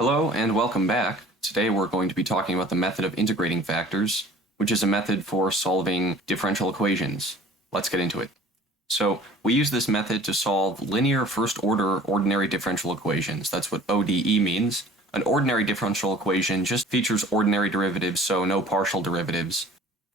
Hello and welcome back. Today we're going to be talking about the method of integrating factors, which is a method for solving differential equations. Let's get into it. So we use this method to solve linear first-order ordinary differential equations. That's what ODE means. An ordinary differential equation just features ordinary derivatives, so no partial derivatives.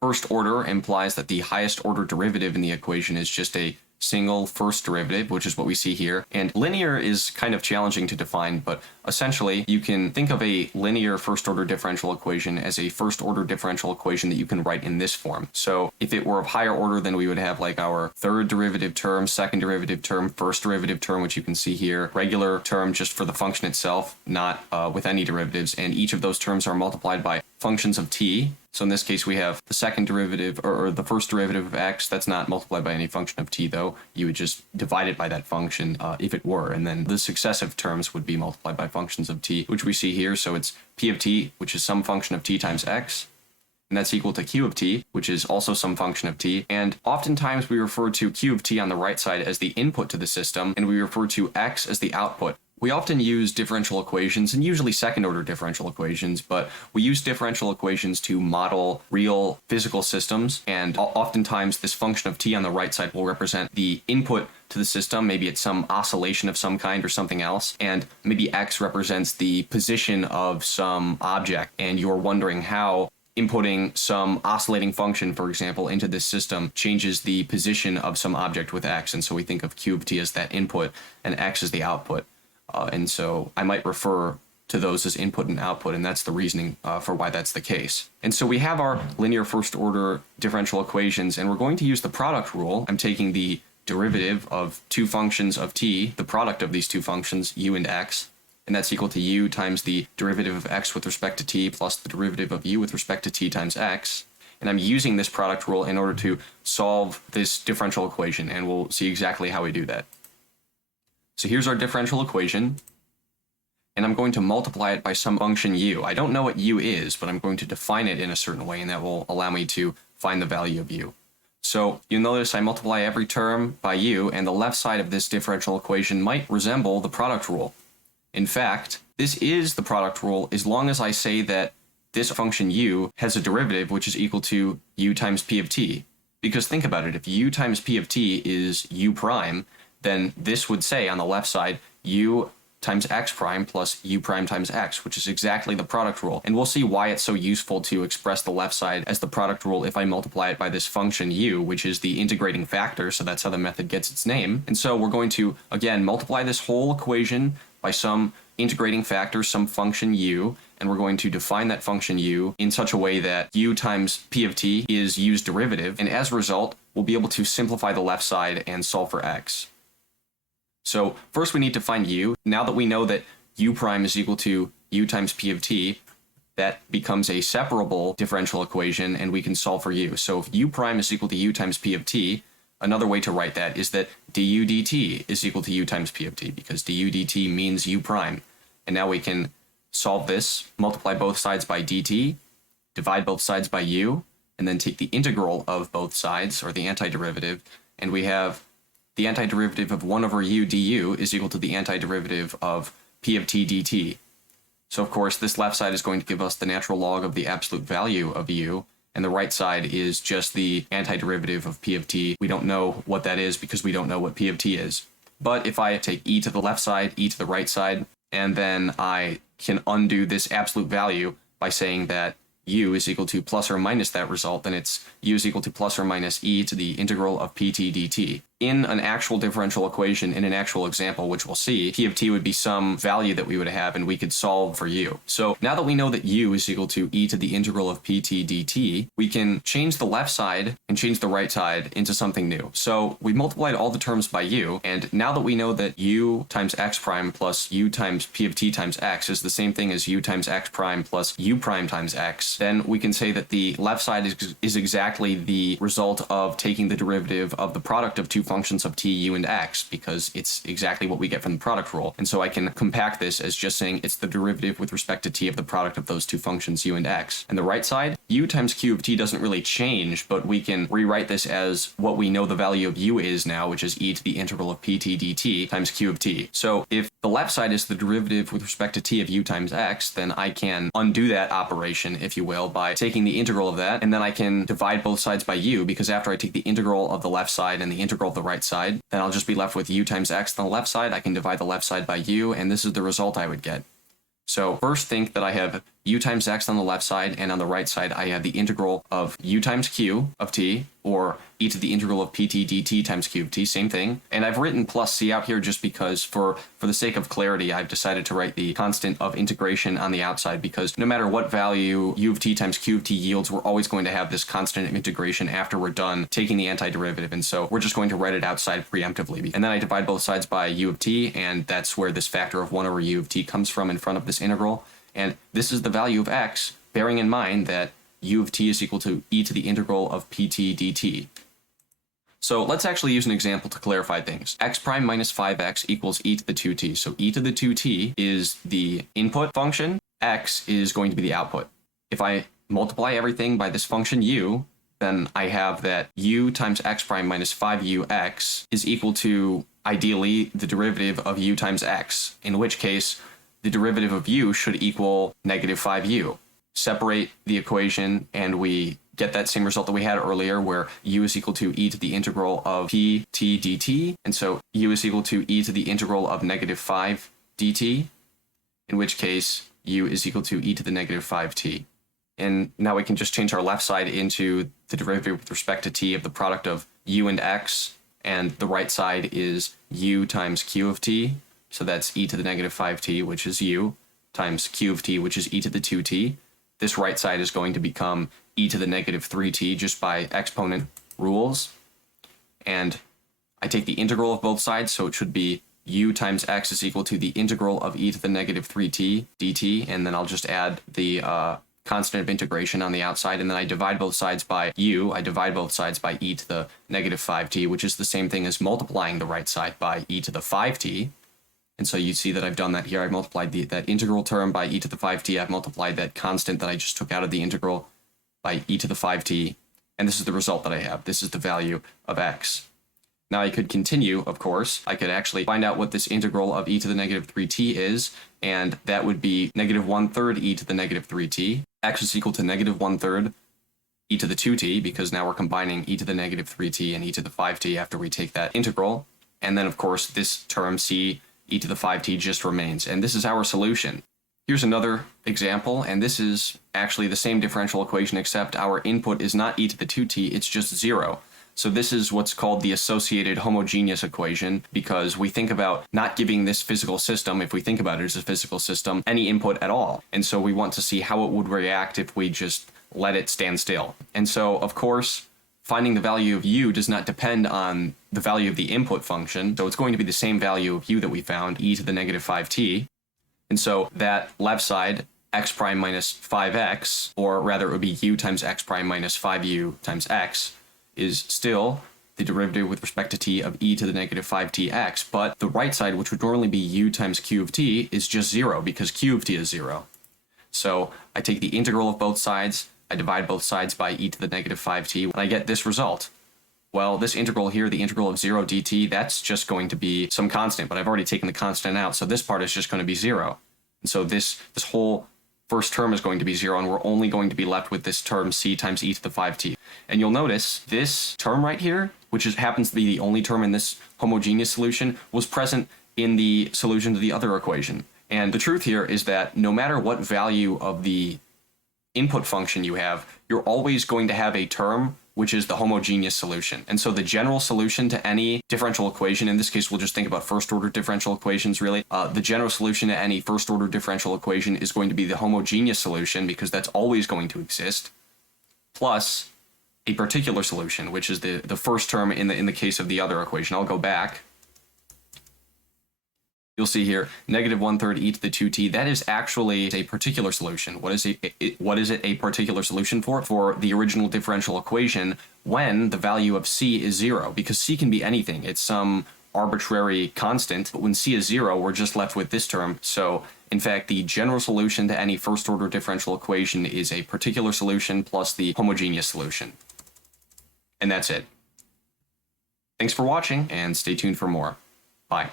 First order implies that the highest order derivative in the equation is just a single first derivative, which is what we see here. And linear is kind of challenging to define, but essentially you can think of a linear first order differential equation as a first order differential equation that you can write in this form. So if it were of higher order, then we would have like our third derivative term, second derivative term, first derivative term, which you can see here, regular term just for the function itself, not with any derivatives, and each of those terms are multiplied by functions of t. So in this case, we have the second derivative, or the first derivative of x. That's not multiplied by any function of t, though. You would just divide it by that function if it were, and then the successive terms would be multiplied by functions of t, which we see here. So it's p of t, which is some function of t times x, and that's equal to q of t, which is also some function of t. And oftentimes we refer to q of t on the right side as the input to the system, and we refer to x as the output. We often use differential equations, and usually second-order differential equations, but we use differential equations to model real physical systems, and oftentimes this function of t on the right side will represent the input to the system. Maybe it's some oscillation of some kind or something else, and maybe x represents the position of some object, and you're wondering how inputting some oscillating function, for example, into this system changes the position of some object with x, and so we think of q of t as that input and x as the output. And so I might refer to those as input and output, and that's the reasoning for why that's the case. And so we have our linear first-order differential equations, and we're going to use the product rule. I'm taking the derivative of two functions of t, the product of these two functions, u and x, and that's equal to u times the derivative of x with respect to t plus the derivative of u with respect to t times x. And I'm using this product rule in order to solve this differential equation, and we'll see exactly how we do that. So here's our differential equation, and I'm going to multiply it by some function u. I don't know what u is, but I'm going to define it in a certain way, and that will allow me to find the value of u. So you'll notice I multiply every term by u, and the left side of this differential equation might resemble the product rule. In fact, this is the product rule as long as I say that this function u has a derivative which is equal to u times p of t. Because think about it, if u times p of t is u prime, then this would say on the left side u times x prime plus u prime times x, which is exactly the product rule. And we'll see why it's so useful to express the left side as the product rule if I multiply it by this function u, which is the integrating factor, so that's how the method gets its name. And so we're going to, again, multiply this whole equation by some integrating factor, some function u, and we're going to define that function u in such a way that u times p of t is u's derivative, and as a result, we'll be able to simplify the left side and solve for x. So first we need to find u. Now that we know that u prime is equal to u times p of t, that becomes a separable differential equation, and we can solve for u. So if u prime is equal to u times p of t, another way to write that is that du dt is equal to u times p of t, because du dt means u prime. And now we can solve this, multiply both sides by dt, divide both sides by u, and then take the integral of both sides, or the antiderivative, and we have the antiderivative of 1 over u du is equal to the antiderivative of p of t dt. So of course this left side is going to give us the natural log of the absolute value of u, and the right side is just the antiderivative of p of t. We don't know what that is because we don't know what p of t is. But if I take e to the left side, e to the right side, and then I can undo this absolute value by saying that u is equal to plus or minus that result, then it's u is equal to plus or minus e to the integral of pt dt. In an actual differential equation, in an actual example, which we'll see, p of t would be some value that we would have, and we could solve for u. So now that we know that u is equal to e to the integral of pt dt, we can change the left side and change the right side into something new. So we multiplied all the terms by u, and now that we know that u times x prime plus u times p of t times x is the same thing as u times x prime plus u prime times x, then we can say that the left side is exactly the result of taking the derivative of the product of two functions of t, u, and x, because it's exactly what we get from the product rule. And so I can compact this as just saying it's the derivative with respect to t of the product of those two functions, u and x. And the right side, u times q of t doesn't really change, but we can rewrite this as what we know the value of u is now, which is e to the integral of pt dt times q of t. So if the left side is the derivative with respect to t of u times x, then I can undo that operation, if you will, by taking the integral of that, and then I can divide both sides by u, because after I take the integral of the left side and the integral of the right side, then I'll just be left with u times x on the left side. I can divide the left side by u, and this is the result I would get. So first think that I have u times x on the left side, and on the right side I have the integral of u times q of t, or e to the integral of pt dt times q of t, same thing. And I've written plus c out here just because for the sake of clarity, I've decided to write the constant of integration on the outside, because no matter what value u of t times q of t yields, we're always going to have this constant of integration after we're done taking the antiderivative, and so we're just going to write it outside preemptively. And then I divide both sides by u of t, and that's where this factor of 1 over u of t comes from in front of this integral. And this is the value of x, bearing in mind that u of t is equal to e to the integral of pt dt. So let's actually use an example to clarify things. X prime minus 5x equals e to the 2t. So e to the 2t is the input function, x is going to be the output. If I multiply everything by this function u, then I have that u times x prime minus 5ux is equal to, ideally, the derivative of u times x, in which case the derivative of u should equal negative 5u. Separate the equation, and we get that same result that we had earlier, where u is equal to e to the integral of pt dt, and so u is equal to e to the integral of negative 5 dt, in which case u is equal to e to the negative 5t. And now we can just change our left side into the derivative with respect to t of the product of u and x, and the right side is u times q of t, so that's e to the negative 5t, which is u, times q of t, which is e to the 2t. This right side is going to become e to the negative 3t just by exponent rules. And I take the integral of both sides, so it should be u times x is equal to the integral of e to the negative 3t dt, and then I'll just add the constant of integration on the outside, and then I divide both sides by u. I divide both sides by e to the negative 5t, which is the same thing as multiplying the right side by e to the 5t. And so you see that I've done that here. I've multiplied that integral term by e to the 5t. I've multiplied that constant that I just took out of the integral by e to the 5t. And this is the result that I have. This is the value of x. Now I could continue, of course. I could actually find out what this integral of e to the negative 3t is, and that would be negative 1/3 e to the negative 3t. X is equal to negative 1/3 e to the 2t, because now we're combining e to the negative 3t and e to the 5t after we take that integral. And then, of course, this term c e to the 5t just remains, and this is our solution. Here's another example, and this is actually the same differential equation, except our input is not e to the 2t, it's just 0. So this is what's called the associated homogeneous equation, because we think about not giving this physical system, if we think about it as a physical system, any input at all. And so we want to see how it would react if we just let it stand still. And so, of course, finding the value of u does not depend on the value of the input function, so it's going to be the same value of u that we found, e to the negative 5t. And so that left side, x prime minus 5x, or rather it would be u times x prime minus 5u times x, is still the derivative with respect to t of e to the negative 5tx, but the right side, which would normally be u times q of t, is just 0, because q of t is 0. So I take the integral of both sides, I divide both sides by e to the negative 5t, and I get this result. Well, this integral here, the integral of 0 dt, that's just going to be some constant, but I've already taken the constant out, so this part is just going to be 0. And so this whole first term is going to be 0, and we're only going to be left with this term c times e to the 5t. And you'll notice this term right here, which happens to be the only term in this homogeneous solution, was present in the solution to the other equation. And the truth here is that no matter what value of the input function you have, you're always going to have a term which is the homogeneous solution. And so the general solution to any differential equation, in this case we'll just think about first order differential equations really, the general solution to any first order differential equation is going to be the homogeneous solution, because that's always going to exist, plus a particular solution, which is the first term in the case of the other equation. I'll go back You'll see here, negative 1/3 e to the 2t. That is actually a particular solution. What is it a particular solution for? For the original differential equation when the value of c is 0, because c can be anything. It's some arbitrary constant, but when c is 0, we're just left with this term. So, in fact, the general solution to any first-order differential equation is a particular solution plus the homogeneous solution. And that's it. Thanks for watching, and stay tuned for more. Bye.